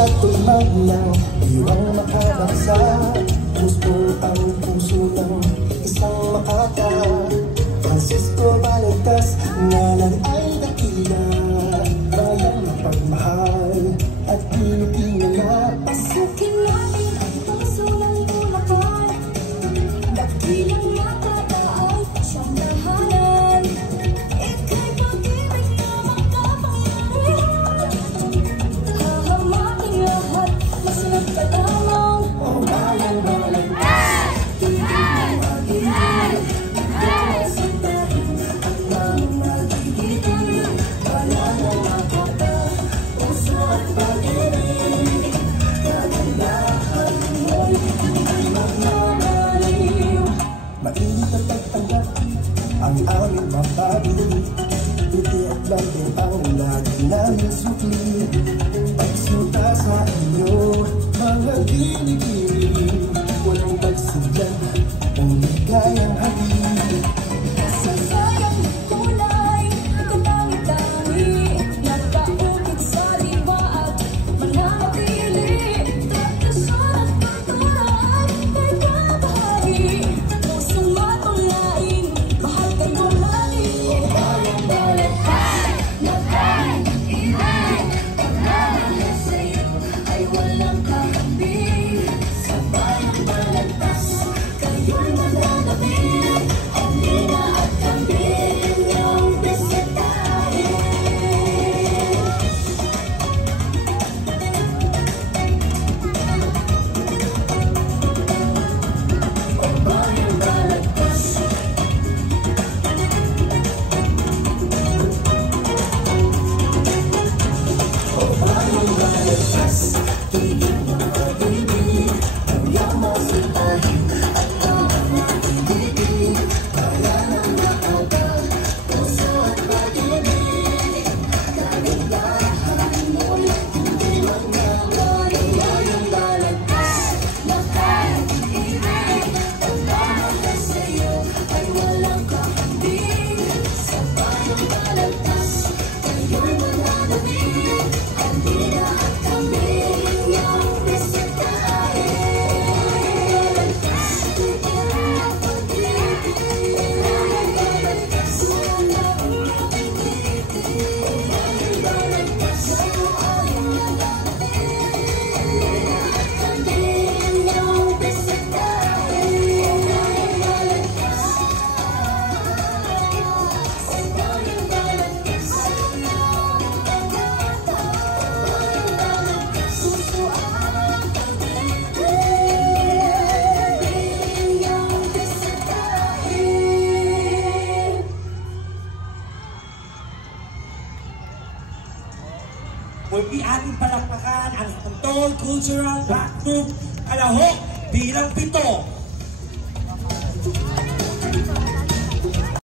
At tumaglaw, iwang makabaksa. Gusto ang puso ng isang makata. Francisco Valentas, ngalan ay dakila. Bayang mapagmahal at pinitingala. Pasukin natin ang puso ng Bulacan. Dakilang makata ay siyang tahanan. Ika'y pag-ibig na makapangyarihan. Lahat, masunod ka lamang. O bayang Valentas, Ingay, sintahin at nang magigitan. Wala nang makata, puso at pag-ibig. Kagandahan mo'y magmamaliw. mainit at pagtanggap ang aming mapabili. Puti at lambing ang lagi namin sukli. Pagsuta sa inyo, mga gini-gini. Walang pagsadya o ligayang hali. Sayang ng kulay, katangi-tangi. Nagkaukit sa diwa at mananatili. Tradisyon at kultura ay kay kabahagi. Pusong matulain, mahal kayo lagi. Bayang Valentas, ingay, pagmamahal sa'yo ay walang kakambing. Sa bayang Valentas, kayo'y mananatili. Halina at kami inyong bisitahin. O bayang Valentas, O bayang Valentas, tingin mo pag-ibig. Ang yaman sintahin at ang pag-ibig. Kaya nang nakata, puso at pag-ibig. Kagandahan mo'y hindi magmamali. Bayang Valentas, ingay, pagmamahal sa'yo ay walang kakambing. Sa bayang Valentas, kayo'y mananatili. Halina at kami inyong bisitahin. Muli ating palakpakan ang Antol Cultural Rock Group Kalahok bilang 7.